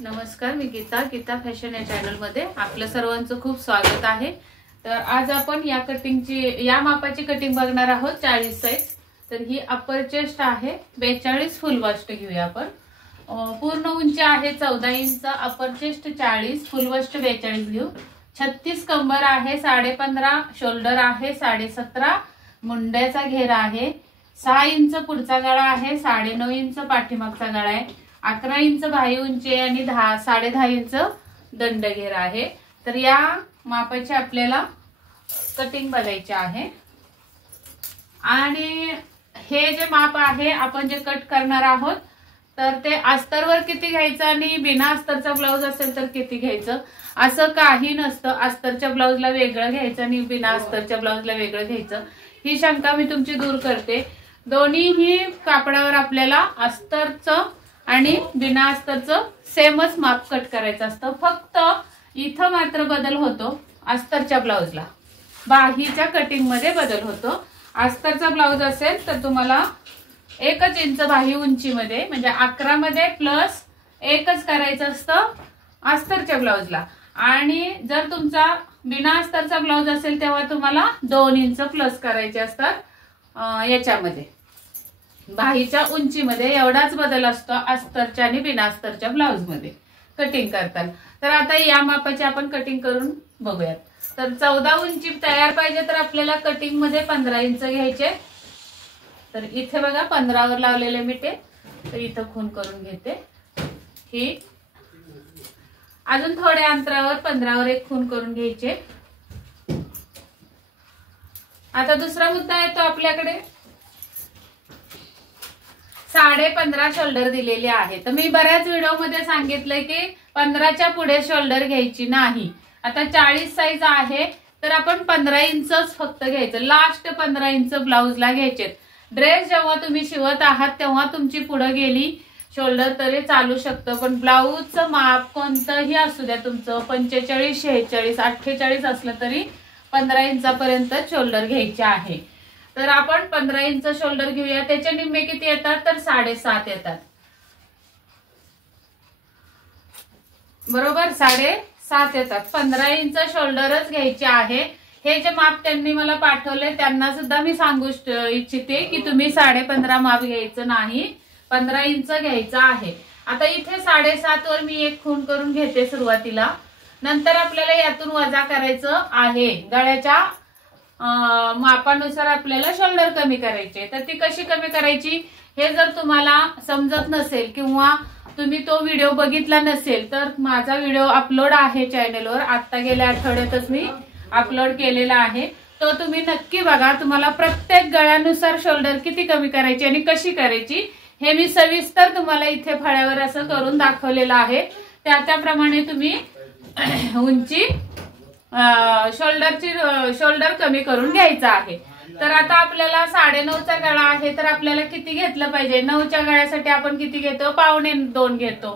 नमस्कार, मी गीता फॅशन या चॅनल मध्ये आपलं सर्वांचं खूप स्वागत आहे। तर आज आपण या मापाची कटिंग बघणार आहोत 40 साइज। तर ही अपर चेस्ट आहे, 42 फुल बस्ट घेऊया आपण। पूर्ण उंची आहे 14 inch, upper chest 40, full bust 42 घेऊ। 36 कंबर आहे, 15.5 शोल्डर आहे, 17.5 मुंड्याचा घेरा आहे, 6 इंच पुढचा गळा आहे, 9.5 इंच पाठीमागचा गळा आहे, 11 इंच बाही उंची आणि 10.5 इंच दंड घेरा आहे। तर या मापाची आपल्याला कटिंग बघायची आहे। आणि हे जे माप आहे आपण जे कट करणार आहोत तर ते अस्तरवर किती घ्यायचं आणि बिना अस्तरचा ब्लाउज असेल तर किती घ्यायचं असं काही नसतं। अस्तरच्या ब्लाउजला वेगळं घ्यायचं आणि बिना अस्तरच्या ब्लाउजला वेगळं घ्यायचं, ही शंका मी तुमची दूर करते। दोन्हीही कापडावर आपल्याला अस्तरचं आणि बिना अस्तरचं सेमच माप कट करायचं असतं। फक्त इथं मात्र बदल होतो, अस्तरच्या ब्लाउजला बाहीच्या कटिंग मध्ये बदल होतो। अस्तरचा ब्लाउज असेल तर तुम्हाला 1 इंच बाही उंची मध्ये म्हणजे 11 मध्ये प्लस 1च करायचं असतं अस्तरच्या ब्लाउजला। आणि जर तुमचा बिना अस्तरचा ब्लाउज असेल तेव्हा तुम्हाला 2 इंच प्लस करायचे असतात याच्यामध्ये बाहीच्या उंचीमध्ये। एवढाच बदल असतो अस्तरच्या आणि बिना अस्तरच्या ब्लाउज मध्ये कटिंग करताना। तर आता या मापाची आपण कटिंग करून बघूयात। तर 14 उंची तयार पाहिजे तर आपल्याला कटिंग मध्ये 15 इंच घ्यायचे। तर इथे बघा 15 वर लावलेले मी ते, तर इथं खून करून घेते। ही अजून थोड्या अंतरावर 15 वर एक खून करून घ्यायचे। आता दुसरा मुद्दा येतो आपल्याकडे 15.5 शोल्डर दिलेले आहे। तर मी बऱ्याच व्हिडिओ मध्ये सांगितलंय की 15च्या पुढे शोल्डर घ्यायची नाही। आता 40 साइज आहे तर आपण 15 इंचच फक्त घ्यायचं, लास्ट 15 इंच ब्लाउजला घ्यायचे। ड्रेस जेव्हा तुम्ही शिवत आहात तेव्हा तुमची पुढे गेली शोल्डर तरी चालू शकतं, पण ब्लाउजचं माप कोणतंही असू द्या तुमचं 45, 46, 48 असलं तरी 15 इंचापर्यंत शोल्डर घ्यायचे आहे। तर आपण 15 इंच शोल्डर घेऊया। त्याचे निम्मे किती येतात तर 7.5 येतात, बरोबर 7.5 येतात। 15 इंच शोल्डरच घ्यायचे आहे। हे जे माप त्यांनी मला पाठवले त्यांना सुद्धा मी सांगू इच्छिते की तुम्ही 15.5 माप घ्यायचं नाही, 15 इंच घ्यायचं आहे। आता इथे 7.5 वर मी एक खून करून घेते सुरुवातीला। नंतर आपल्याला यातून वजा करायचं आहे, गळ्याच्या मापानुसार आपल्याला शोल्डर कमी करायचे। तर ती कशी कमी करायची हे जर तुम्हाला समजत नसेल किंवा तुम्ही तो व्हिडिओ बघितला नसेल तर माझा व्हिडिओ अपलोड आहे चॅनलवर, आता गेल्या आठवड्यातच मी अपलोड केलेला आहे, तो तुम्ही नक्की बघा। तुम्हाला प्रत्येक गळ्यानुसार शोल्डर किती कमी करायची आणि कशी करायची हे मी सविस्तर तुम्हाला इथे फळ्यावर असं करून दाखवलेलं आहे। त्याप्रमाणे तुम्ही उंची शोल्डर कमी करून घ्यायचा आहे। तर आता आपल्याला 9.5चा गळा आहे तर आपल्याला किती घेतलं पाहिजे, 9च्या गळ्यासाठी आपण किती घेतो, 1.25 घेतो,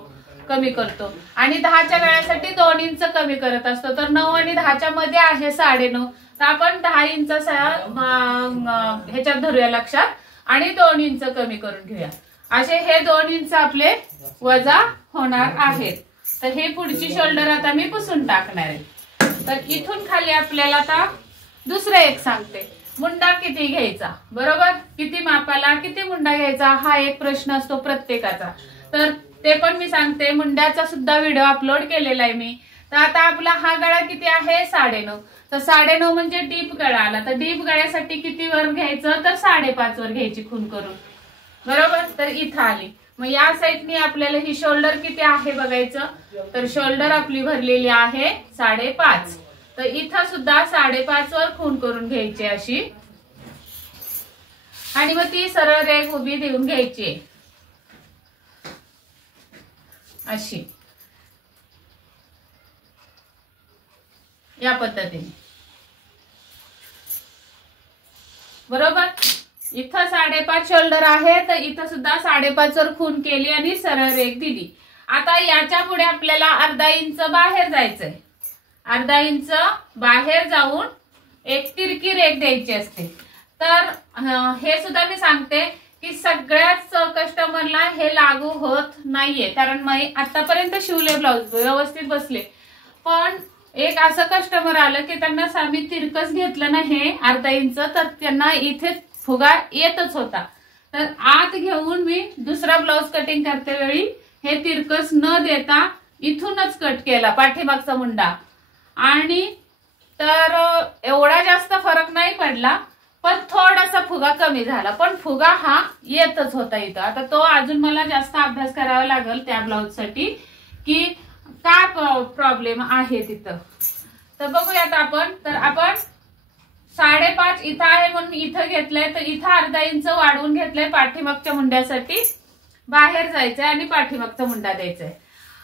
कमी करतो। आणि 10च्या गळ्यासाठी 2 इंच कमी करत असतो। तर 9 आणि 10च्या मध्ये आहे 9.5, तर आपण 10 इंच ह्याच्यात धरूया लक्षात आणि 2 इंच कमी करून घेऊया। असे हे 2 इंच आपले वजा होणार आहेत। तर हे पुढची शोल्डर आता मी पुसून टाकणार आहे। तर इथून खाली आपल्याला आता दुसरं एक सांगते, मुंडा किती घ्यायचा, बरोबर किती मापाला किती मुंडा घ्यायचा हा एक प्रश्न असतो प्रत्येकाचा। तर ते पण मी सांगते, मुंड्याचा सुद्धा व्हिडिओ अपलोड केलेला आहे मी। तर आता आपला हा गळा किती आहे 9.5, तर 9.5 म्हणजे डीप गळा आला। तर डीप गळ्यासाठी किती वर घ्यायचं तर 5.5 वर घ्यायची खून करून, बरोबर। तर इथं आली, मग या साईडनी आपल्याला ही शोल्डर किती आहे बघायचं। तर शोल्डर आपली भरलेली आहे 5.5, तर इथं सुद्धा 5.5 वर खून करून घ्यायची अशी, आणि मग ती सरळ रेघ उभी देऊन घ्यायची अशी, या पद्धतीने, बरोबर। इथं 5.5 शोल्डर आहे तर इथं सुद्धा 5.5 वर खून केली आणि सरळ रेघ दिली। आता याच्या पुढे आपल्याला अर्धा इंच बाहेर जायचंय, अर्धा इंच बाहेर जाऊन एक तिरकी रेघ द्यायची असते। तर हे सुद्धा मी सांगते की सगळ्याच कस्टमरला हे लागू होत नाहीये, कारण मी आतापर्यंत शिवले ब्लाऊज व्यवस्थित बसले, पण एक असं कस्टमर आलं की त्यांना आम्ही तिरकस घेतलं ना हे अर्धा इंच, तर त्यांना इथे फुगा येतच होता, तर आत घेऊन मी दुसरा ब्लाऊज कटिंग करते वेळी हे तिरकस न देता इथूनच कट केला पाठीमागचा मुंडा, आणि तर एवढा जास्त फरक नाही पडला, पण थोडासा फुगा कमी झाला, पण फुगा हा येतच होता इथं. आता तो अजून मला जास्त अभ्यास करावा लागेल त्या ब्लाऊज साठी की काय प्रॉब्लेम आहे तिथं. तर बघूयात आपण. तर आपण 5.5 इथं आहे म्हणून इथं घेतलंय, तर इथं अर्धा इंच वाढवून घेतलंय पाठीमागच्या मुंड्यासाठी. बाहेर जायचंय आणि पाठीमागचा मुंडा द्यायचाय,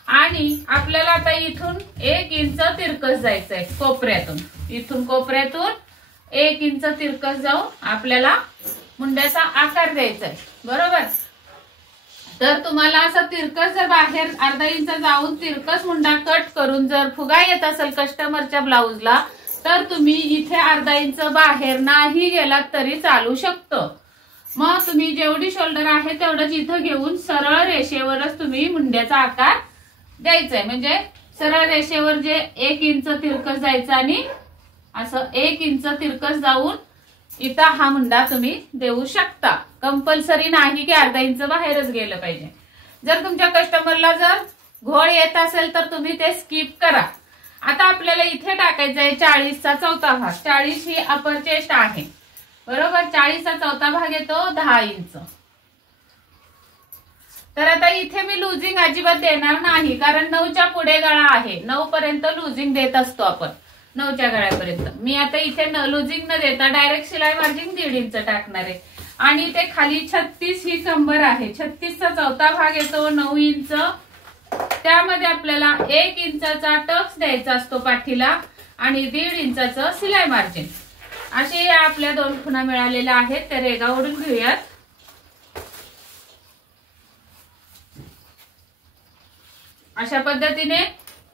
आणि आपल्याला आता इथून 1 इंच तिरकस जायचंय कोपऱ्यातून. इथून कोपऱ्यातून 1 इंच तिरकस जाऊन आपल्याला मुंड्याचा आकार द्यायचा आहे, बरोबर. तर तुम्हाला असं तिरकस जर बाहेर अर्धा इंच जाऊन तिरकस मुंडा कट करून जर फुगा येत असेल कस्टमरच्या ब्लाऊजला, तर तुम्ही इथे अर्धा इंच बाहेर नाही गेलात तरी चालू शकतं. मग तुम्ही जेवढी शोल्डर आहे तेवढंच इथं घेऊन सरळ रेषेवरच तुम्ही मुंड्याचा आकार द्यायचा आहे. म्हणजे सरळ रेषेवर जे 1 इंच तिरकस जायचं आणि असं 1 इंच तिरकस जाऊन इथं हा मुंडा तुम्ही देऊ शकता. कंपल्सरी नाही की अर्धा इंच बाहेरच गेलं पाहिजे. जर तुमच्या कस्टमरला जर घोळ येत असेल तर तुम्ही ते स्किप करा. आता आपल्याला इथे टाकायचं आहे 40चा चौथा भाग. 40 ही अपर चेस्ट आहे, बरोबर. 40चा चौथा भाग येतो 10 इंच. तर आता इथे मी लुजिंग अजिबात देणार नाही, कारण 9च्या पुढे गळा आहे. 9 पर्यंत लुजिंग देत असतो आपण, 9च्या गळ्यापर्यंत. मी आता इथे लुजिंग न देता डायरेक्ट शिलाई मार्जिन 1.5 इंच टाकणार आहे. आणि ते खाली 36 ही कंबर आहे. 36चा चौथा भाग येतो 9 इंच. त्यामध्ये आपल्याला 1 इंचाचा टक्स द्यायचा असतो पाठीला आणि 1.5 इंचाचं शिलाई मार्जिन. असे या आपल्या 2 खुणा मिळालेल्या आहेत, त्या रेगा ओढून घेऊयात. अशा पद्धतीने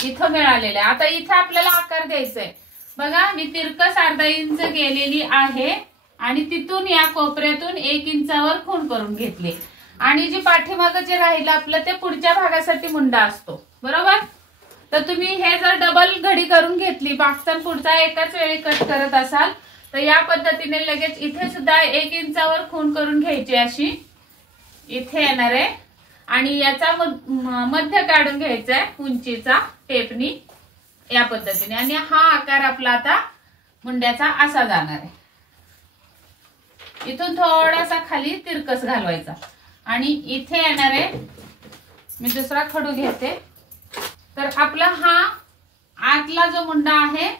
इथं मिळालेलं आहे. आता इथं आपल्याला आकार द्यायचा आहे. बघा मी तिरकस अर्धा इंच गेलेली आहे आणि तिथून या कोपऱ्यातून 1 इंचावर खूण करून घेतली, आणि जी पाठीमागं जे राहिलं आपलं ते पुढच्या भागासाठी मुंडा असतो, बरोबर. तर तुम्ही हे जर डबल घडी करून घेतली, मागचा पुढचा एकाच वेळी कट करत असाल तर या पद्धतीने लगेच इथे सुद्धा 1 इंचावर खूण करून घ्यायची. अशी इथे येणार आहे आणि याचा मध्य काढून घ्यायचा आहे उंचीचा टेपनी, या पद्धतीने. आणि हा आकार आपला आता मुंड्याचा असा जाणार आहे. इथून थोडासा खाली तिरकस घालवायचा आणि इथे येणार आहे. मी दुसरा खडू घेते. तर आपला हा आतला जो मुंडा आहे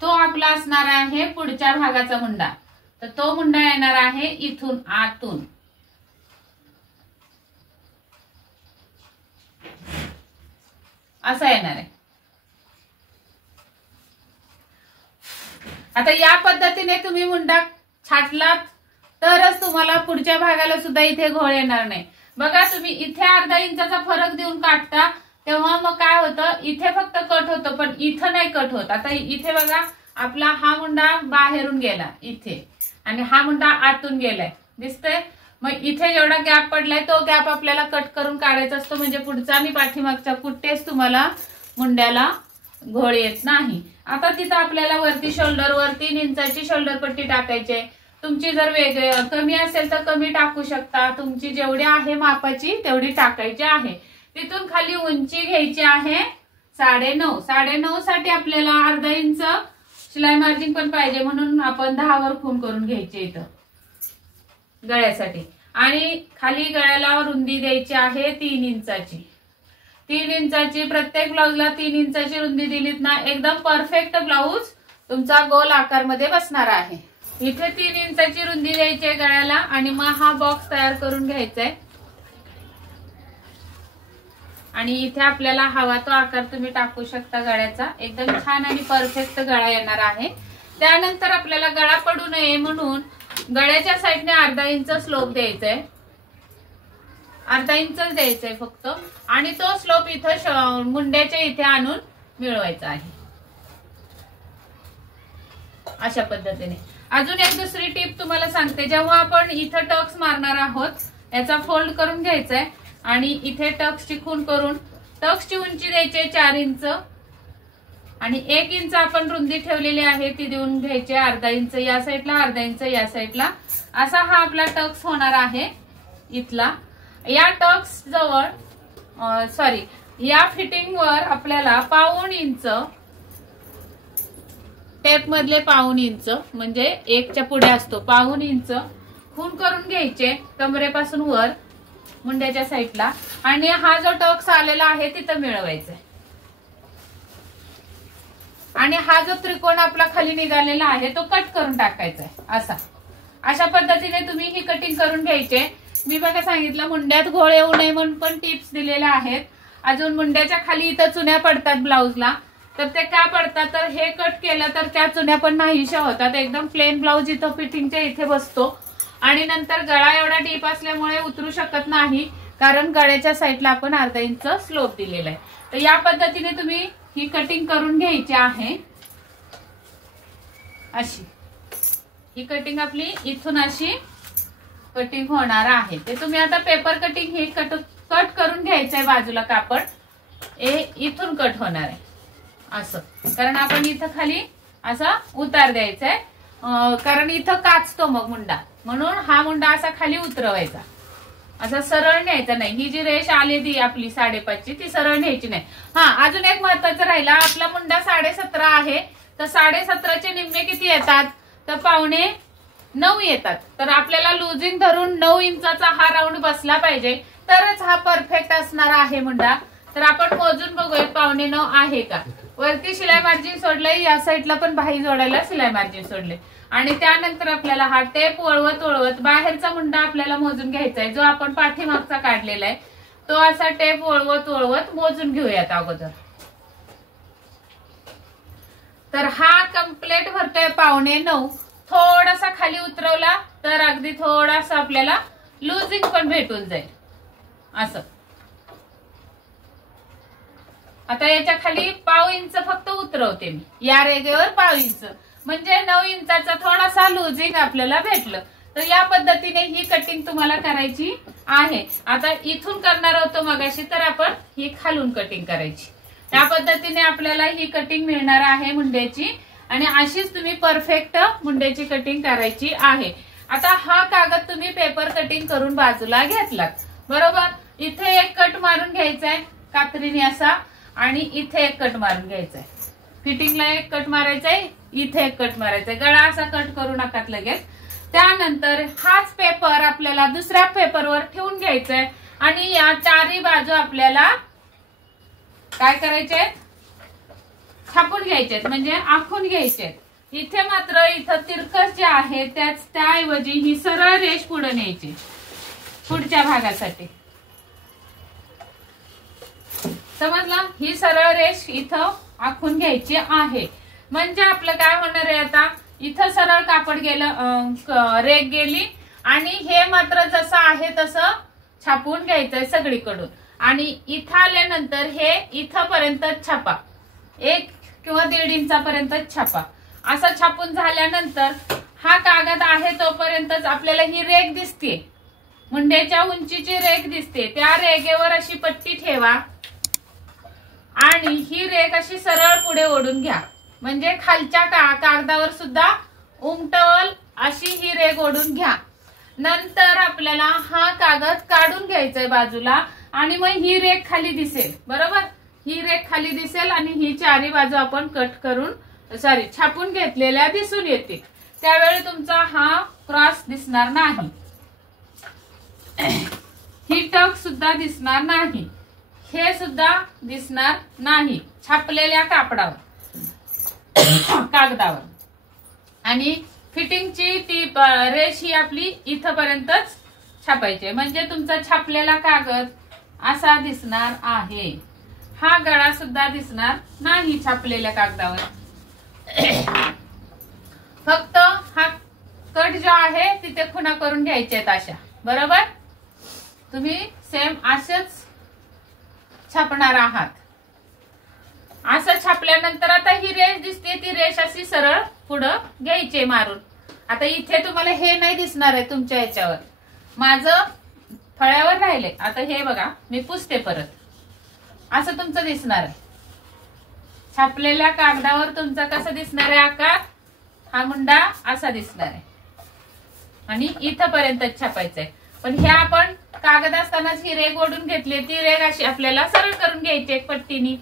तो आपला असणार आहे पुढच्या भागाचा मुंडा. तर तो मुंडा येणार आहे इथून आतून. असा येणार आहे. आता या पद्धतीने तुम्ही मुंडा छाटलात तरच तुम्हाला पुढच्या भागाला सुद्धा इथे घोळ येणार नाही. बघा तुम्ही इथे अर्धा इंचाचा फरक देऊन काढता तेव्हा मग काय होतं, इथे फक्त कट होतं पण इथं नाही कट होत. आता इथे बघा आपला हा मुंडा बाहेरून गेला इथे आणि हा मुंडा आतून गेलाय, दिसतंय. मग इथे जेवढा गॅप पडलाय तो गॅप आपल्याला कट करून काढायचा असतो, म्हणजे पुढचा आणि पाठीमागचा कुठेच तुम्हाला मुंड्याला घोळ येत नाही. आता तिथं आपल्याला वरती शोल्डरवर 3 इंचाची शोल्डर पट्टी टाकायची आहे. तुमची जर वेगळे कमी असेल तर कमी टाकू शकता. तुमची जेवढी आहे मापाची तेवढी टाकायची आहे. तिथून खाली उंची घ्यायची आहे 9.5. 9.5 साठी आपल्याला अर्धा इंच शिलाई मार्जिन पण पाहिजे, म्हणून आपण 10 वर खूण करून घ्यायचे इथं गळ्यासाठी. आणि खाली गळ्याला रुंदी द्यायची आहे 3 इंचाची. 3 इंचाची प्रत्येक ब्लाऊजला 3 इंचाची रुंदी दिलीत ना एकदम परफेक्ट ब्लाऊज तुमचा गोल आकार मध्ये बसणार आहे. इथे 3 इंचाची रुंदी द्यायची आहे गळ्याला आणि मग हा बॉक्स तयार करून घ्यायचा आहे. आणि इथे आपल्याला हवा तो आकार तुम्ही टाकू शकता गळ्याचा. एकदम छान आणि परफेक्ट गळा येणार आहे. त्यानंतर आपल्याला गळा पडू नये म्हणून गळ्याच्या साईडने अर्धा इंच स्लोप द्यायचा आहे. अर्धा इंचच द्यायचा आहे फक्त, आणि तो स्लोप इथं मुंड्याच्या इथे आणून मिळवायचा आहे. अशा पद्धतीने। अजून एक दुसरी टिप तुम्हाला सांगते, जेव्हा आपण इथं टक्स मारणार आहोत याचा फोल्ड करून घ्यायचा आहे आणि इथे टक्सची खूण करून टक्सची उंची द्यायची 4 इंच आणि 1 इंच आपण रुंदी ठेवलेली आहे ती देऊन घ्यायची, अर्धा इंच या साईडला अर्धा इंच या साईडला। असा हा आपला टक्स होणार आहे इथला। या टक्स जवळ सॉरी या फिटिंग वर आपल्याला पाऊण इंच टेप मधले पाऊण इंच म्हणजे 1च्या पुढे असतो पाऊण इंच खूण करून घ्यायचे कमरेपासून वर मुंड्याच्या साईडला आणि हा जो टक्स आलेला आहे तिथं मिळवायचा आणि हा जो त्रिकोण आपला खाली निघालेला आहे तो कट करून टाकायचा आहे। अशा पद्धतीने तुम्ही ही कटिंग करून घ्यायचे। मी बघा सांगितलं मुंड्यात घोळ येऊ नये म्हणून पण टिप्स दिलेल्या आहेत। अजून मुंड्याच्या खाली इथं चुन्या पडतात ब्लाउजला, तर ते का पडतात तर हे कट केलं तर त्या चुन्या पण नाहीशा होतात। एकदम प्लेन ब्लाउज इथं फिटिंगच्या इथे बसतो आणि नंतर गळा एवढा डीप असल्यामुळे उतरू शकत नाही, कारण गळ्याच्या साईडला आपण अर्धा इंच स्लोप दिलेला आहे। तर या पद्धतीने तुम्ही ही कटिंग करून घ्यायची आहे। अशी ही कटिंग आपली इथून अशी कटिंग होणार आहे। ते तुम्ही आता पेपर कटिंग ही कट करून घ्यायचंय बाजूला कापड इथून कट होणार आहे असं, कारण आपण इथं खाली असा उतार द्यायचा आहे, कारण इथं काचतो मग मुंडा, म्हणून हा मुंडा असा खाली उतरवायचा, असा सरळ न्यायचा नाही। ही जी रेष आली ती आपली 5.5ची ती सरळ न्यायची नाही। हा अजून एक महत्वाचं राहिला, आपला मुंडा 17.5 आहे तर 17.5चे निम्मे किती येतात तर 8.25 येतात। तर आपल्याला लुजिंग धरून 9 इंचाचा हा राऊंड बसला पाहिजे तरच हा परफेक्ट असणार आहे मुंडा। तर आपण मोजून बघूया 8.25 आहे का। वरती शिलाई मार्जिन सोडलंय, या साईडला पण बाही जोडायला शिलाई मार्जिन सोडले आणि त्यानंतर आपल्याला हा टेप वळवत वळवत बाहेरचा मुंडा आपल्याला मोजून घ्यायचा आहे, जो आपण पाठीमागचा काढलेला आहे तो असा टेप वळवत वळवत मोजून घेऊयात अगोदर। तर हा कंप्लीट भरतोय 8.25, थोडासा खाली उतरवला तर अगदी थोडासा आपल्याला लुजिंग पण भेटून जाईल असं। आता याच्या खाली पाव इंच फक्त उतरवते मी या रेगेवर, पाव इंच म्हणजे 9 इंचाचा थोडासा लुजिंग आपल्याला भेटलं। तर या पद्धतीने ही कटिंग तुम्हाला करायची आहे। आता इथून करणार होतो मगाशी, तर आपण ही खालून कटिंग करायची। त्या पद्धतीने आपल्याला ही कटिंग मिळणार आहे मुंड्याची आणि अशीच तुम्ही परफेक्ट मुंड्याची कटिंग करायची आहे। आता हा कागद तुम्ही पेपर कटिंग करून बाजूला घेतलात बरोबर। इथे एक कट मारून घ्यायचा आहे कात्रीने असा आणि इथे एक कट मारून घ्यायचा आहे, फिटिंगला एक कट मारायचा आहे, इथे एक कट मारायचा आहे। गळा असा कट करू नकात लगेच। त्यानंतर हाच पेपर आपल्याला दुसऱ्या पेपरवर ठेवून घ्यायचा आहे आणि या चारही बाजू आपल्याला काय करायचे, छापून घ्यायचे म्हणजे आखून घ्यायचे। इथे मात्र इथं तिरकस जे आहे त्याऐवजी ही सरळ रेष पुढे न्यायची पुढच्या भागासाठी, समजलं। ही सरळ रेष इथं आखून घ्यायची आहे म्हणजे आपलं काय होणार आहे, आता इथं सरळ कापड गेलं, रेग गेली आणि हे मात्र जसं आहे तसं छापून घ्यायचंय सगळीकडून आणि इथं आल्यानंतर हे इथपर्यंत छापा, 1 किंवा 1.5 इंचापर्यंत छापा। असं छापून झाल्यानंतर हा कागद आहे तोपर्यंतच आपल्याला ही रेग दिसते, मुंड्याच्या उंचीची रेग दिसते, त्या रेगेवर अशी पट्टी ठेवा आणि ही रेग अशी सरळ पुढे ओढून घ्या, म्हणजे खालच्या कागदावर सुद्धा उमटवल अशी ही रेग ओढून घ्या। नंतर आपल्याला हा कागद काढून घ्यायचा आहे बाजूला आणि मग ही रेग खाली दिसेल बरोबर। ही रेग खाली दिसेल आणि ही चारही बाजू आपण कट करून छापून घेतलेल्या दिसून येतील। त्यावेळी तुमचा हा क्रॉस दिसणार नाही, ही टक सुद्धा दिसणार नाही, हे सुद्धा दिसणार नाही छापलेल्या कागदावर। आणि फिटिंगची ती रेष ही आपली इथपर्यंतच छापायची म्हणजे तुमचा छापलेला कागद असा दिसणार आहे। हा गळा सुद्धा दिसणार नाही छापलेल्या कागदावर, फक्त हा कट जो आहे तिथे खुणा करून घ्यायचे अशा बरोबर। तुम्ही सेम असेच छापणार आहात। असं छापल्यानंतर आता ही रेष दिसते, ती रेष अशी सरळ पुढं घ्यायचे मारून. आता इथे तुम्हाला हे नाही दिसणार आहे तुमच्या याच्यावर, माझं फळ्यावर राहिले. आता हे बघा मी पुसते परत, असं तुमचं दिसणार आहे. छापलेल्या कागदावर तुमचा कसा दिसणार आहे आकार, हा मुंडा असा दिसणार आहे आणि इथपर्यंत छापायचंय. पण हे आपण कागद असतानाच ही रेग ओढून घेतली, ती रेग अशी आपल्याला सरळ करून घ्यायची एक पट्टीनी.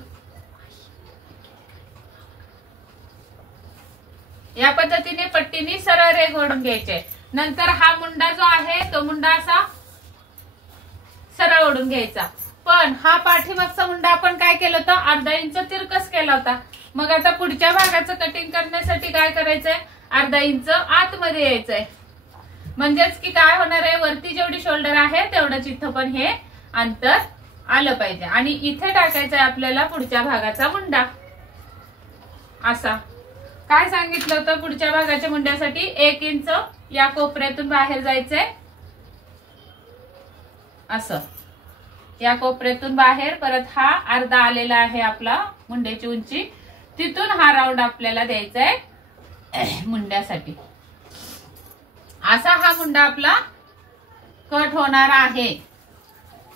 या पद्धतीने पट्टीने सरळ रेग ओढून घ्यायचे. नंतर हा मुंडा जो आहे तो मुंडा असा सरळ ओढून घ्यायचा. पण हा पाठीमागचा मुंडा आपण काय केलं होतं, अर्धा इंच तिरकस केला होता. मग आता पुढच्या भागाचं कटिंग करण्यासाठी काय करायचंय, अर्धा इंच आतमध्ये यायचंय. म्हणजेच की काय होणार आहे, वरती जेवढी शोल्डर आहे तेवढंच इथं पण हे अंतर आलं पाहिजे. आणि इथे टाकायचंय आपल्याला पुढच्या भागाचा मुंडा. असा काय सांगितलं होतं, पुढच्या भागाच्या मुंड्यासाठी 1 इंच या कोपऱ्यातून बाहेर जायचंय. असं या कोपऱ्यातून बाहेर, परत हा अर्धा आलेला आहे आपला मुंड्याची उंची, तिथून हा राऊंड आपल्याला द्यायचा आहे मुंड्यासाठी. असा हा मुंडा आपला कट होणार आहे.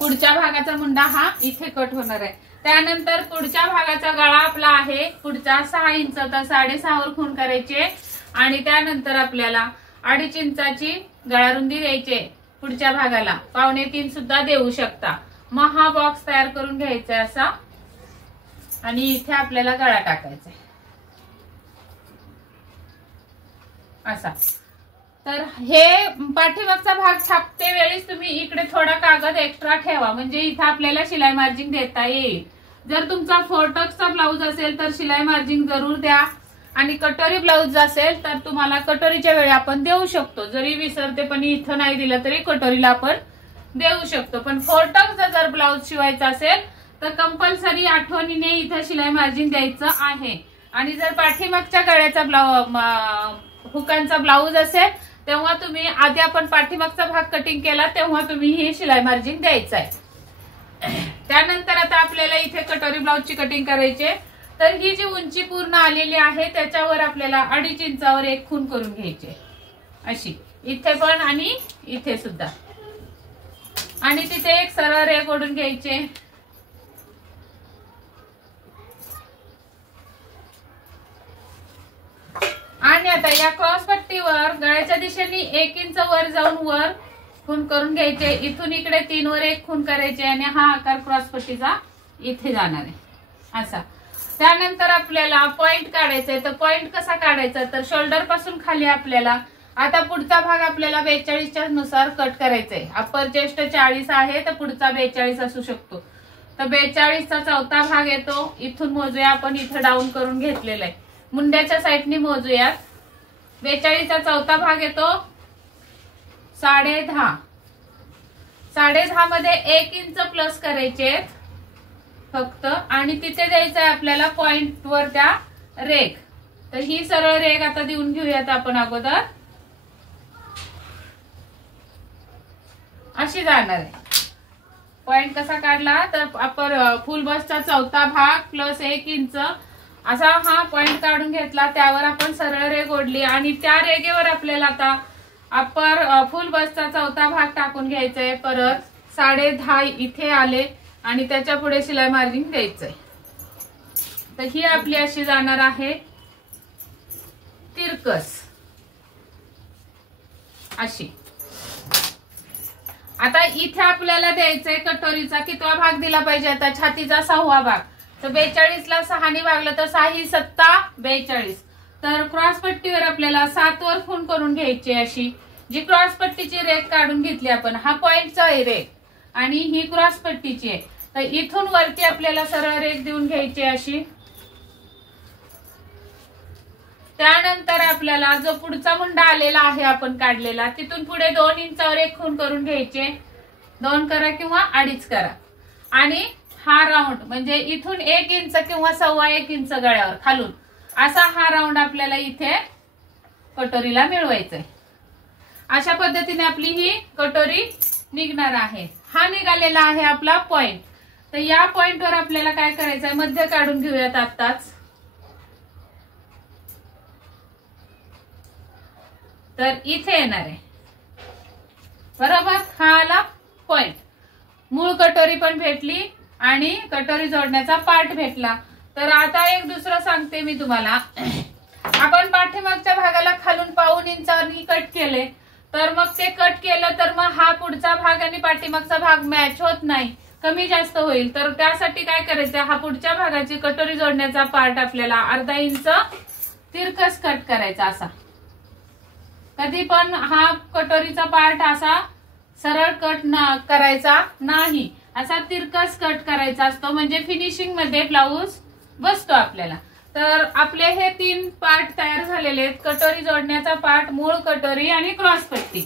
पुढच्या भागाचा मुंडा हा इथे कट होणार आहे. त्यानंतर पुढच्या भागाचा गळा आपला आहे पुढचा 6 इंच, तर 6.5 वर खूण करायचे. आणि त्यानंतर आपल्याला 2.5 इंचाची गळा रुंदी द्यायची पुढच्या भागाला, 2.25 सुद्धा देऊ शकता. मग हा बॉक्स तयार करून घ्यायचा असा, आणि इथे आपल्याला गळा टाकायचा असा. तर हे पाठीमागचा भाग छापते वेळेस तुम्ही इकडे थोडा कागद एक्स्ट्रा ठेवा, म्हणजे इथे आपल्याला शिलाई मार्जिन देता येईल. जर तुमचा 4 टक्सचा ब्लाऊज असेल तर शिलाई मार्जिन जरूर द्या. आणि कटोरी ब्लाऊज असेल तर तुम्हाला कटोरीच्या वेळी आपण देऊ शकतो, जरी विसरते पण इथं नाही दिलं तरी कटोरीला आपण देऊ शकतो. पण 4 टक्सचा जर ब्लाऊज शिवायचा असेल तर कंपल्सरी आठवणीने इथं शिलाई मार्जिन द्यायचं आहे. आणि जर पाठीमागच्या गळ्याचा हुकांचा ब्लाऊज असेल तेव्हा तुम्ही आधी आपण पाठीमागचा भाग कटिंग केला तेव्हा तुम्ही ही शिलाई मार्जिन द्यायचं आहे. त्यानंतर आता आपल्याला इथे कटोरी ब्लाऊजची कटिंग करायची. तर ही जी उंची पूर्ण आलेली आहे त्याच्यावर आपल्याला 2.5 इंचावर एक खूण करून घ्यायची अशी, इथे पण आणि इथे सुद्धा. आणि तिथे एक सरळ रेघ ओढून घ्यायचे. आणि आता या क्रॉस पट्टीवर गळ्याच्या दिशेने 1 इंच वर जाऊन वर खूण करून घ्यायचे. इथून इकडे 3 वर एक खूण करायचे आणि हा आकार क्रॉस पट्टीचा इथे जाणार आहे असा. त्यानंतर आपल्याला पॉइंट काढायचा आहे. तर पॉइंट कसा काढायचा, तर शोल्डर पासून खाली आपल्याला आता पुढचा भाग आपल्याला 42च्या नुसार कट करायचा आहे. अप्पर चेस्ट 40 आहे तर पुढचा 42 असू शकतो. तर 42चा चौथा भाग येतो. इथून मोजूया आपण, इथे डाऊन करून घेतलेला आहे. मुंड्याच्या साईडनी मोजूयात. 42चा चौथा भाग येतो 10.5. 10.5 मध्ये 1 इंच प्लस करायचे फक्त, आणि तिथे द्यायचं आहे आपल्याला पॉइंट वर त्या रेघ. तर ही सरळ रेघ आता देऊन घेऊयात आपण अगोदर. अशी जाणार आहे. पॉइंट कसा काढला तर आपण फुल बसचा चौथा भाग प्लस 1 इंच असा हा पॉइंट काढून घेतला. त्यावर आपण सरळ रेघ ओढली आणि त्या रेघेवर आपल्याला आता अप्पर फुल बसचा चौथा भाग टाकून घ्यायचंय. परत 10.5 इथे आले आणि त्याच्या पुढे शिलाई मार्जिन द्यायचंय. तर ही आपली अशी जाणार आहे तिरकस अशी. आता इथे आपल्याला द्यायचंय कटोरीचा कितवा भाग दिला पाहिजे, आता छातीचा 6वा भाग. तर 42ला 6 भागलं तर 6 7 42. तर क्रॉस पट्टीवर आपल्याला 7 वर खूण करून घ्यायची अशी. जी क्रॉस पट्टीची रेघ काढून घेतली आपण, हा पॉइंटचा आहे रेघ आणि ही क्रॉस पट्टीची आहे. तर इथून वरती आपल्याला सरळ रेघ देऊन घ्यायची अशी. त्यानंतर आपल्याला जो पुढचा मुंडा आलेला आहे आपण काढलेला, तिथून पुढे 2 इंचावर एक खूण करून घ्यायचे. 2 करा किंवा 2.5 करा. आणि हा राऊंड म्हणजे इथून 1 इंच किंवा 1.25 इंच गळ्यावर खालून असा हा राऊंड आपल्याला इथे कटोरीला मिळवायचा आहे. अशा पद्धतीने आपली ही कटोरी निघणार आहे. हा निघालेला आहे आपला पॉइंट. तर या पॉइंटवर आपल्याला काय करायचंय, मध्य काढून घेऊयात आताच. तर इथे येणार आहे बरोबर. हा आला पॉइंट. मूळ कटोरी पण भेटली आणि कटोरी जोडण्याचा पार्ट भेटला. तर आता एक दुसरं सांगते मी तुम्हाला. आपण पाठीमागच्या भागाला खालून पाऊण इंचानी कट केले, तर मग ते कट केलं तर मग हा पुढचा भाग आणि पाठीमागचा भाग मॅच होत नाही, कमी जास्त होईल. तर त्यासाठी काय करायचं, हा पुढच्या भागाची कटोरी जोडण्याचा पार्ट आपल्याला अर्धा इंच तिरकस कट करायचा. असा कधी पण हा कटोरीचा पार्ट असा सरळ कट करायचा नाही, असा तिरकस कट करायचा असतो, म्हणजे फिनिशिंग मध्ये ब्लाऊज बसतो आपल्याला. तर आपले हे 3 पार्ट तयार झालेले आहेत. कटोरी जोडण्याचा पार्ट, मूळ कटोरी आणि क्रॉस पट्टी.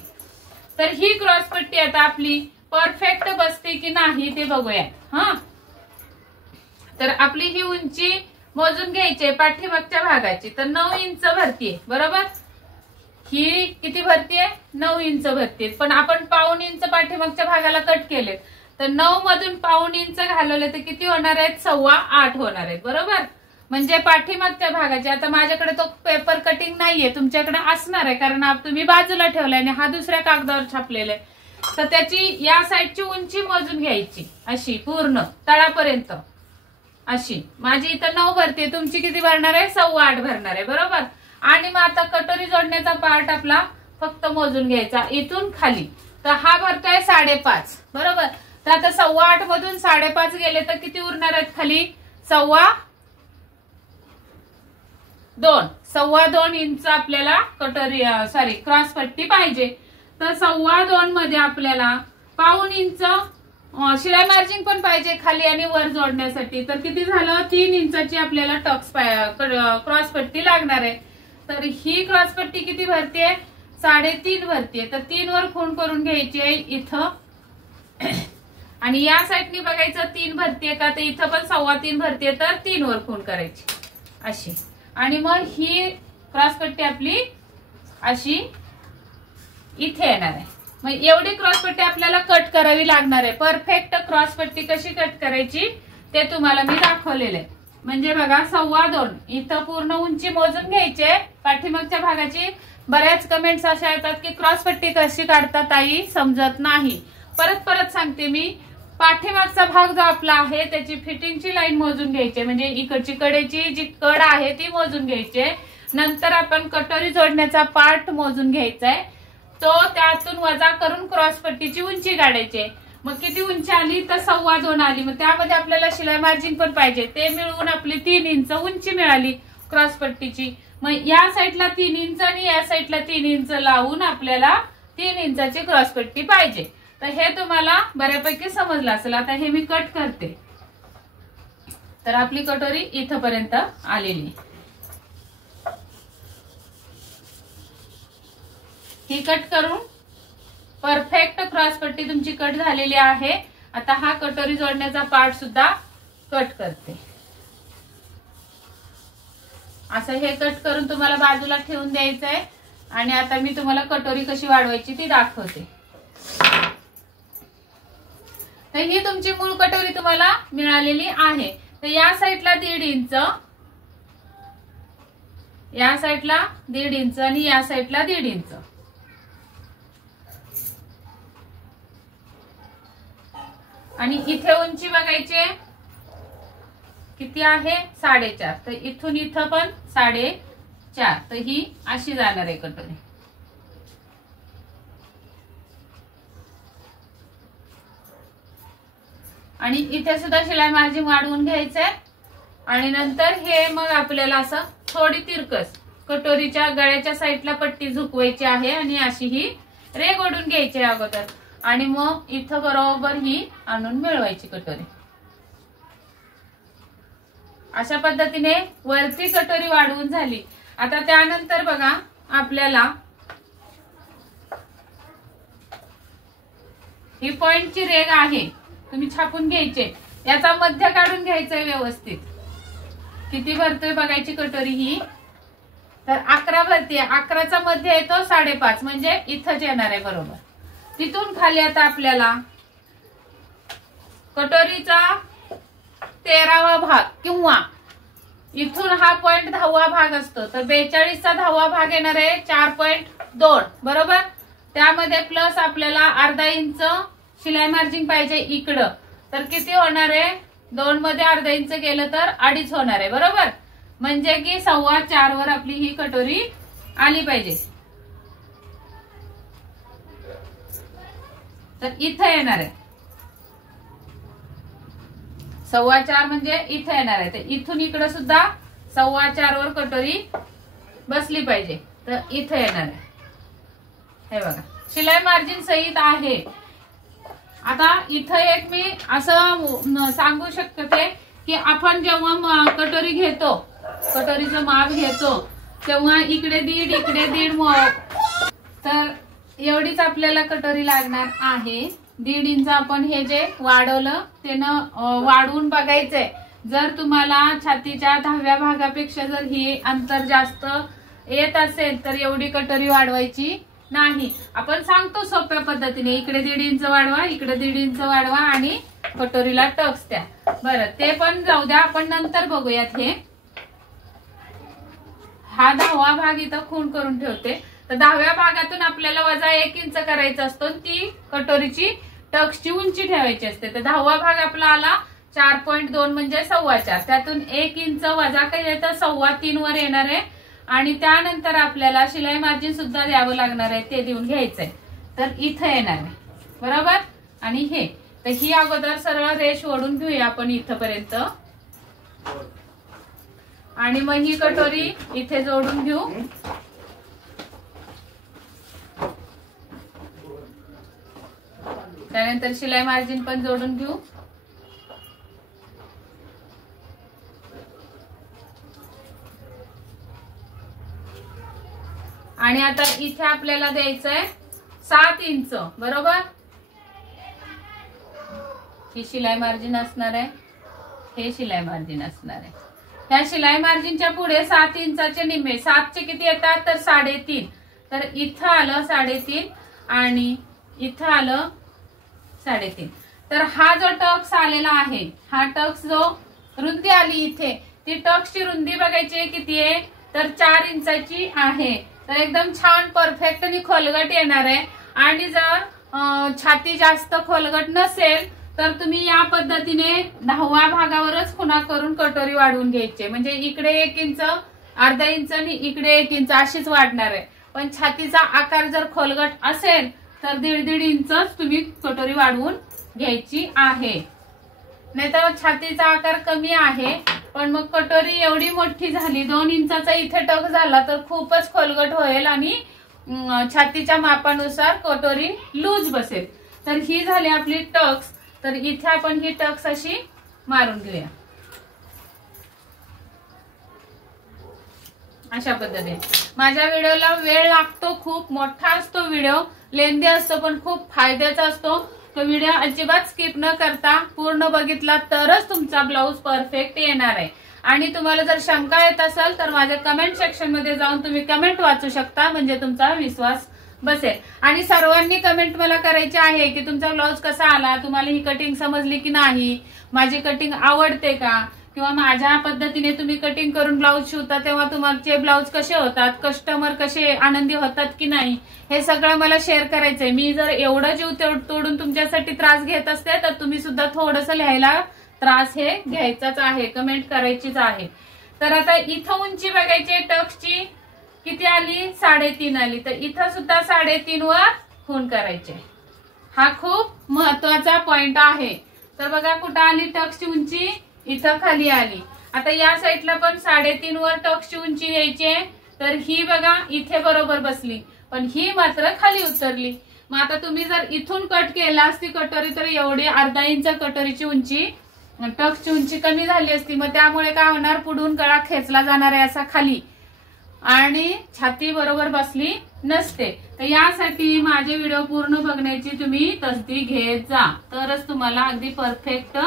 तर ही क्रॉस पट्टी आता आपली परफेक्ट बसते की नाही ते बघूया. हा, तर आपली ही उंची मोजून घ्यायची पाठीमागच्या भागाची. तर 9 इंच भरतीये बरोबर. ही किती भरतीये, 9 इंच भरतीये. पण आपण पाऊण इंच पाठीमागच्या भागाला कट केले, तर 9 मधून पाऊण इंच घालवले तर किती होणार आहेत, 8.25 होणार आहेत बरोबर. म्हणजे पाठीमागच्या भागाचे, आता माझ्याकडे तो पेपर कटिंग नाहीये, तुमच्याकडे असणार आहे कारण तुम्ही बाजूला ठेवलाय आणि हा दुसऱ्या कागदावर छापलेला आहे. तर त्याची या साईडची उंची मोजून घ्यायची अशी पूर्ण तळापर्यंत अशी. माझी इथं 9 भरते, तुमची किती भरणार आहे, 8.25 भरणार आहे बरोबर. आणि मग आता कटोरी जोडण्याचा पार्ट आपला फक्त मोजून घ्यायचा इथून खाली. तर हा भरतोय 5.5 बरोबर. तर आता 8.25 मधून 5.5 गेले तर किती उरणार आहेत खाली, 2.25 इंच आपल्याला कटोरी क्रॉस पट्टी पाहिजे. तर 2.25 मध्ये आपल्याला पाऊण इंच शिलाई मार्जिन पण पाहिजे खाली आणि वर जोडण्यासाठी. तर किती झालं, 3 इंचाची आपल्याला टक्स क्रॉस पट्टी लागणार आहे. तर ही क्रॉस पट्टी किती भरतीये, 3.5 भरतीये. तर 3 वर खूण करून घ्यायची आहे इथं. आणि या साईडनी बघायचं 3 भरतीये का, तर इथं पण 3.25 भरतीये, तर 3 वर खूण करायची अशी. आणि मग ही क्रॉस पट्टी आपली अशी इथे येणार आहे. मग एवढी क्रॉस पट्टी आपल्याला कट करावी लागणार आहे. परफेक्ट क्रॉस पट्टी कशी कट करायची ते तुम्हाला मी दाखवलेलं आहे. म्हणजे बघा 2.25 इथं पूर्ण उंची मोजून घ्यायची पाठीमागच्या भागाची. बऱ्याच कमेंट्स अशा येतात की क्रॉस पट्टी कशी काढतात ताई, समजत नाही. परत सांगते मी. पाठीमागचा भाग जो आपला आहे त्याची फिटिंगची लाईन मोजून घ्यायची, म्हणजे इकडची कडेची जी कड आहे ती मोजून घ्यायची. नंतर आपण कटोरी जोडण्याचा पार्ट मोजून घ्यायचा आहे, तो त्यातून वजा करून क्रॉस पट्टीची उंची काढायची. मग किती उंची आली, तर 2.25 आली. मग त्यामध्ये आपल्याला शिलाई मार्जिन पण पाहिजे, ते मिळवून आपली 3 इंच उंची मिळाली क्रॉस पट्टीची. मग या साईडला 3 इंच आणि या साईडला 3 इंच लावून आपल्याला 3 इंचाची क्रॉस पट्टी पाहिजे. तर हे तुम्हाला बऱ्यापैकी समजलं असेल. आता हे मी कट करते. तर आपली कटोरी इथपर्यंत आलेली. ही कट करून परफेक्ट क्रॉस पट्टी तुमची कट झालेली आहे. आता हा कटोरी जोडण्याचा पार्ट सुद्धा कट करते. असं हे कट करून तुम्हाला बाजूला ठेवून द्यायचंय. आणि आता मी तुम्हाला कटोरी कशी वाढवायची ती दाखवते. तर ही तुमची मूळ कटोरी तुम्हाला मिळालेली आहे. तर या साईडला 1.5 इंच, या साईडला 1.5 इंच आणि या साईडला 1.5 इंच. आणि इथे उंची बघायची किती आहे, 4.5. तर इथून इथं पण 4.5. तर ही अशी जाणार आहे कटोरी. आणि इथे सुद्धा शिलाई मार्जिन वाढवून घ्यायचंय. आणि नंतर हे मग आपल्याला असं थोडी तिरकस कटोरीच्या गळ्याच्या साईडला पट्टी झुकवायची आहे आणि अशी ही रेघ ओढून घ्यायची अगोदर. आणि मग इथं बरोबर ही आणून मिळवायची कटोरी. अशा पद्धतीने वरची कटोरी वाढवून झाली. आता त्यानंतर बघा आपल्याला ही पॉइंटची रेघ आहे, तुम्ही छापून घ्यायचे. याचा मध्य काढून घ्यायचंय व्यवस्थित. किती भरतोय बघायची कटोरी ही, तर 11 भरतीये. 11चा मध्य येतो 5.5, म्हणजे इथंच येणार आहे बरोबर. तिथून खाली आता आपल्याला कटोरीचा 13वा भाग किंवा इथून हा पॉइंट 10वा भाग असतो, तर 42चा 10वा भाग येणार आहे 4.2 बरोबर. त्यामध्ये प्लस आपल्याला अर्धा इंच शिलाई मार्जिन पाहिजे इकडं, तर किती होणार आहे? 2 मध्ये अर्धा इंच गेलं तर 2.5 होणार आहे बरोबर. म्हणजे की 4.25 वर आपली ही कटोरी आली पाहिजे. तर इथं येणार आहे 4.25 म्हणजे इथं येणार आहे. तर इथून इकडे सुद्धा 4.25 वर कटोरी बसली पाहिजे, तर इथं येणार आहे. हे बघा शिलाई मार्जिन सहित आहे. आता इथं एक मी असं सांगू शकते की आपण जेव्हा कटोरी घेतो, कटोरीचं माप घेतो, तेव्हा इकडे दीड इकडे दीड, तर एवढीच आपल्याला कटोरी लागणार आहे. 1.5 इंच आपण हे जे वाढवलं त्यानं वाढवून बघायचंय. जर तुम्हाला छातीच्या 10व्या भागापेक्षा जर हे अंतर जास्त येत असेल तर एवढी कटोरी वाढवायची नाही. आपण सांगतो सोप्या पद्धतीने, इकडे 1.5 इंच वाढवा, इकडे 1.5 इंच वाढवा आणि कटोरीला टक्स द्या. बरं ते पण जाऊ द्या, आपण नंतर बघूयात. हे हा 10वा भाग इथं खूण करून ठेवते. तर 10व्या भागातून आपल्याला वजा 1 इंच करायचा असतो, ती कटोरीची टक्सची उंची ठेवायची असते. तर 10वा भाग आपला आला 4.2 म्हणजे 4.25. त्यातून 1 इंच वजा काही येतं 3.25 वर येणार आहे. आणि त्यानंतर आपल्याला शिलाई मार्जिन सुद्धा द्यावं लागणार आहे, ते देऊन घ्यायचंय. तर इथं येणार आहे बरोबर. आणि हे तर ही अगोदर सरळ रेष ओढून घेऊया आपण इथपर्यंत, आणि मग ही कटोरी इथे जोडून घेऊ. त्यानंतर शिलाई मार्जिन पण जोडून घेऊ. आणि आता इथे आपल्याला द्यायचंय 7 इंच बरोबर. ही शिलाई मार्जिन असणार आहे, हे शिलाई मार्जिन असणार आहे. ह्या शिलाई मार्जिनच्या पुढे 7 इंचाचे निम्मे, 7 चे किती येतात तर 3.5. तर इथं आलं 3.5 आणि इथं आलं 3.5. तर हा जो टक्स आलेला आहे, हा टक्स जो रुंदी आली इथे, ती टक्सची रुंदी बघायची किती आहे तर 4 इंचाची आहे. तर एकदम छान परफेक्ट आणि खोलगट येणार आहे. आणि जर छाती जास्त खोलगट नसेल तर तुम्ही या पद्धतीने 10व्या भागावरच खुणा करून कटोरी वाढवून घ्यायची. म्हणजे इकडे 1 इंच, अर्धा इंच आणि इकडे 1 इंच अशीच वाढणार आहे. पण छातीचा आकार जर खोलगट असेल तर 1.5 इंचच तुम्ही कटोरी वाढवून घ्यायची आहे. नाही तर छातीचा आकार कमी आहे पण मग कटोरी एवढी मोठी झाली, 2 इंचाचा इथे टक झाला तर खूपच खोलगट होईल आणि छातीच्या मापानुसार कटोरी लूज बसेल. तर ही झाली आपली टक्स. तर इथे आपण ही टक्स अशी मारून घेऊया अशा पद्धतीने. माझ्या व्हिडिओला वेळ लागतो, खूप मोठा असतो व्हिडिओ, लेंदी असतो पण खूप फायद्याचा असतो. तो व्हिडिओ अजिबात स्किप न करता पूर्ण बघितला तरच तुमचा ब्लाऊज परफेक्ट येणार आहे. आणि तुम्हाला जर शंका येत असेल तर माझ्या कमेंट सेक्शन मध्ये जाऊन तुम्ही कमेंट वाचू शकता, म्हणजे तुमचा विश्वास बसेल. आणि सर्वांनी कमेंट मला करायची आहे की तुमचा ब्लाऊज कसा आला, तुम्हाला ही कटिंग समजली की नाही, माझी कटिंग आवडते का, किंवा माझ्या पद्धतीने तुम्ही कटिंग करून ब्लाऊज शिवता तेव्हा तुमचे ब्लाऊज कसे होतात, कस्टमर कसे आनंदी होतात की नाही, हे सगळं मला शेअर करायचंय. मी जर एवढं जीव तोडून तुमच्यासाठी त्रास घेत असते तर तुम्ही सुद्धा थोडंसं लिहायला त्रास हे घ्यायचाच आहे, कमेंट करायचीच आहे. तर आता इथं उंची बघायची टक्सची किती आली 3.5 आली. तर इथं सुद्धा 3.5 वर खूण करायचे. हा खूप महत्वाचा पॉइंट आहे. तर बघा कुठं आली टक्सची उंची, इथं खाली आली. आता या साईडला पण 3.5 वर टक्सची उंची यायची आहे. तर ही बघा इथे बरोबर बसली, पण ही मात्र खाली उतरली. मग आता तुम्ही जर इथून कट केला असती कटोरी तर एवढी अर्धा इंच कटोरीची उंची, टक्सची उंची कमी झाली असती. मग त्यामुळे काय होणार, पुढून गळा खेचला जाणार आहे असा खाली आणि छाती बरोबर बसली नसते. तर यासाठी माझे व्हिडिओ पूर्ण बघण्याची तुम्ही तसदी घेत जा, तरच तुम्हाला अगदी परफेक्ट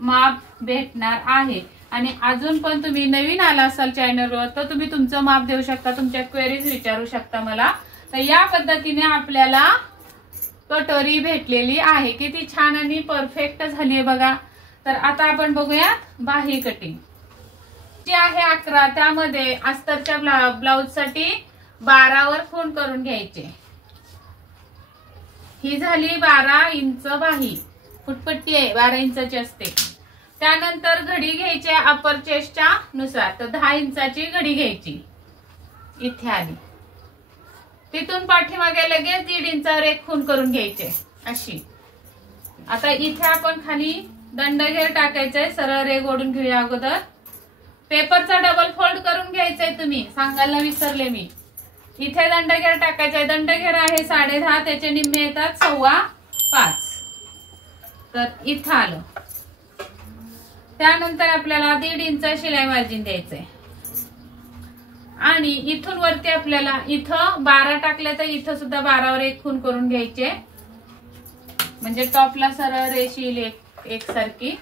माप भेटणार आहे. आणि अजून पण तुम्ही नवीन आला असाल चॅनलवर तर तुम्ही तुमचं माप देऊ शकता, तुमच्या क्वेरीज विचारू शकता मला. तर या पद्धतीने आपल्याला कटोरी भेटलेली आहे. किती छान आणि परफेक्ट झाली आहे बघा. तर आता आपण बघूया बाही कटिंग. जी आहे 11 त्यामध्ये अस्तरच्या ब्लाउज साठी 12 वर खूण करून घ्यायचे। ही झाली 12 इंच बाही, फुटपट्टी आहे 12 इंचाची असते। त्यानंतर घडी घ्यायची अपर चेस्टच्या नुसार, तर 10 इंचाची घडी घ्यायची इथे आली। तिथून पाठीमागे लगेच 1.5 इंचावर एक खूण करून घ्यायचे अशी। आता इथे आपण खाली दंडघेर टाकायचंय, सरळ रेघ ओढून घेऊया। अगोदर पेपरचा डबल फोल्ड करून घ्यायचंय, तुम्ही सांगायला विसरले मी। इथे दंडघेर टाकायचंय, दंडघेर आहे 10.5, त्याचे निम्मे येतात 5.25, तर इथं आलं। त्यानंतर आपल्याला 1.5 इंच शिलाई मार्जिन द्यायचंय आणि इथून वरती आपल्याला इथं 12 टाकले तर इथं सुद्धा 12 वर एक खूण करून घ्यायचे, म्हणजे टॉपला सरळ रेष येईल एकसारखी।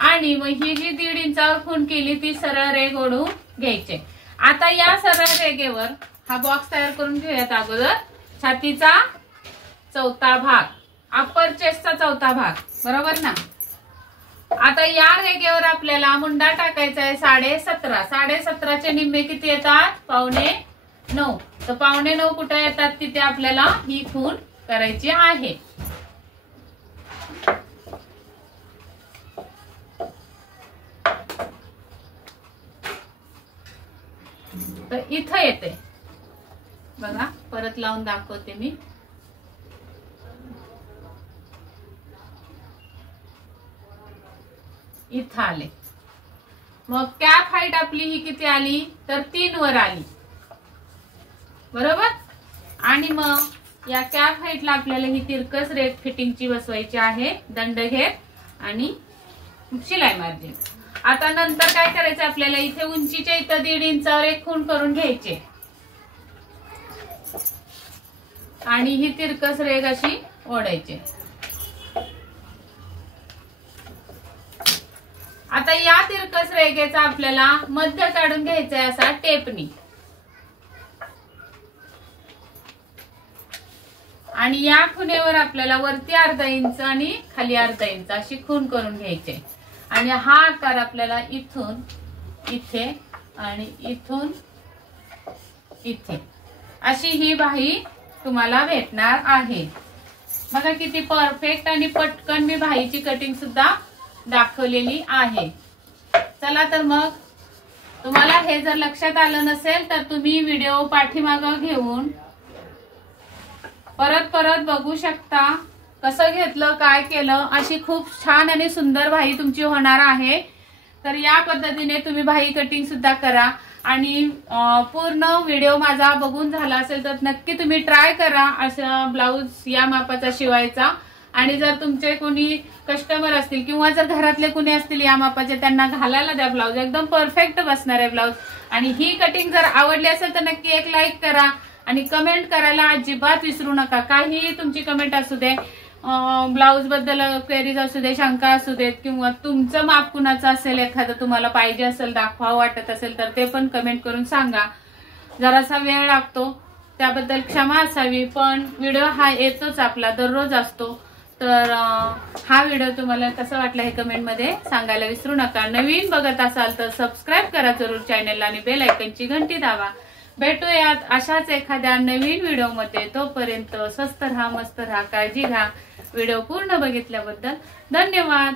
आणि मग ही जी 1.5 इंचावर खूण केली ती सरळ रेघ ओढून घ्यायचे। आता या सरळ रेघेवर हा बॉक्स तयार करून घेऊयात। अगोदर छातीचा चौथा भाग, अपर चेस्टचा चौथा भाग, बरोबर ना। आता या रेघेवर आपल्याला मुंडा टाकायचा आहे 17.5, 17.5चे निम्मे किती येतात? 8.25, तर 8.25 कुठे येतात तिथे आपल्याला ही खूण करायची आहे। तर इथं येते बघा, परत लावून दाखवते मी। इथं आले। मग कॅप हाईट आपली ही किती आली तर 3 वर आली, बरोबर। आणि मग या कॅप हाईटला आपल्याला ही तिरकस रेघ फिटिंगची बसवायची आहे, दंडघेर आणि शिलाई मार्जिन। आता नंतर काय करायचं आपल्याला, इथे उंचीच्या इथं 1.5 इंचावर एक खूण करून घ्यायचे आणि ही तिरकस रेघ अशी ओढायची। आता या तिरकस रेघेचा आपल्याला मध्य काढून घ्यायचा आहे असा टेपनी, आणि या खुणेवर आपल्याला वरती 1/2 इंच आणि खाली 1/2 इंच अशी खूण करून घ्यायचे। आणि हा आकार आपल्याला इथून इथे आणि इथून इथे अशी ही बाही तुम्हाला भेटणार आहे। बघा किती परफेक्ट आणि पटकन मी बाहीची कटिंग सुद्धा दाखवलेली आहे। चला तर मग तुम्हाला हे जर लक्षात आलं नसेल तर तुम्ही व्हिडिओ पाठीमागं घेऊन परत परत बघू शकता, कसं घेतलं काय केलं, अशी खूप छान आणि सुंदर बाही तुमची होणार आहे। तर या पद्धतीने तुम्ही बाही कटिंग सुद्धा करा आणि पूर्ण व्हिडिओ माझा बघून झाला असेल तर नक्की तुम्ही ट्राय करा असा ब्लाउज या मापाचा शिवायचा। आणि जर तुमचे कोणी कस्टमर असतील किंवा जर घरातले कोणी असतील या मापाचे, त्यांना घालायला द्या ब्लाउज, एकदम परफेक्ट बसणार आहे ब्लाउज। आणि ही कटिंग जर आवडली असेल तर नक्की एक लाईक करा आणि कमेंट करायला अजिबात विसरू नका। काही तुमची कमेंट असू दे, ब्लाउज बद्दल क्वेरीज असू दे, शंका असू देत, किंवा तुमचं माप कुणाचं असेल, एखादं तुम्हाला पाहिजे असेल, दाखवावं वाटत असेल तर ते पण कमेंट करून सांगा। जरासा वेळ लागतो त्याबद्दल क्षमा असावी, पण व्हिडिओ हा येतोच आपला, दररोज असतो। तर हा व्हिडिओ तुम्हाला कसा वाटला हे कमेंट मध्ये सांगायला विसरू नका। नवीन बघत असाल तर सबस्क्राईब करा जरूर चॅनलला आणि बेल आयकॉनची घंटी दाबा। भेटूयात अशाच एखाद्या नवीन व्हिडिओ मध्ये, तोपर्यंत स्वस्त राहा, मस्त राहा, काळजी घ्या। व्हिडिओ पूर्ण बघितल्याबद्दल धन्यवाद।